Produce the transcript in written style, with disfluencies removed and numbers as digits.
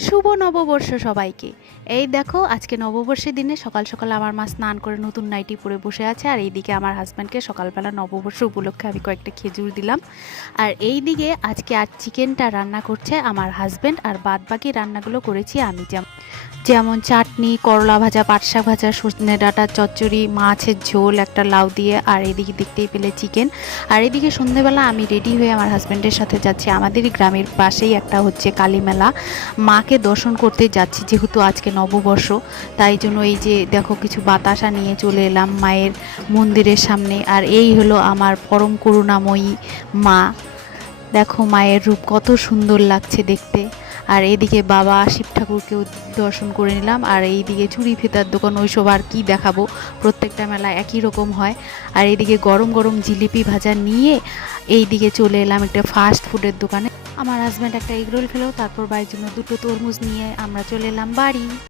শুভ নববর্ষ সবাইকে। এই দেখো আজকে নববর্ষের দিনে সকাল সকাল আমার মা স্নান করে নতুন নাইটি পরে বসে আছে, আর এইদিকে আমার হাজব্যান্ডকে সকালবেলা নববর্ষ উপলক্ষে আমি কয়েকটা খেজুর দিলাম। আর এই দিকে আজকে আর চিকেনটা রান্না করছে আমার হাজব্যান্ড, আর বাদ বাকি রান্নাগুলো করেছি আমি। যেমন চাটনি, করলা ভাজা, পাট শাক ভাজা, সজনে ডাঁটা চচ্চড়ি, মাছের ঝোল, একটা লাউ দিয়ে, আর এদিকে দেখতেই পেলে চিকেন। আর এদিকে সন্ধেবেলা আমি রেডি হয়ে আমার হাজব্যান্ডের সাথে যাচ্ছি, আমাদেরই গ্রামের পাশেই একটা হচ্ছে কালী মেলা, মাকে দর্শন করতে যাচ্ছি যেহেতু আজকে নববর্ষ। তাই জন্য এই যে দেখো কিছু বাতাসা নিয়ে চলে এলাম মায়ের মন্দিরের সামনে। আর এই হলো আমার পরম করুণাময়ী মা। দেখো মায়ের রূপ কত সুন্দর লাগছে দেখতে। আর এদিকে বাবা শিব ঠাকুরকেও দর্শন করে নিলাম। আর এইদিকে চুড়ি ফিতার দোকান, ওইসব আর কি দেখাবো, প্রত্যেকটা মেলা একই রকম হয়। আর এইদিকে গরম গরম জিলিপি ভাজা নিয়ে এইদিকে চলে এলাম একটা ফাস্ট ফুডের দোকানে। আমার হাজব্যান্ড একটা এগরোল খেলো, তারপর বাড়ির জন্য দুটো তরমুজ নিয়ে আমরা চলে এলাম বাড়ি।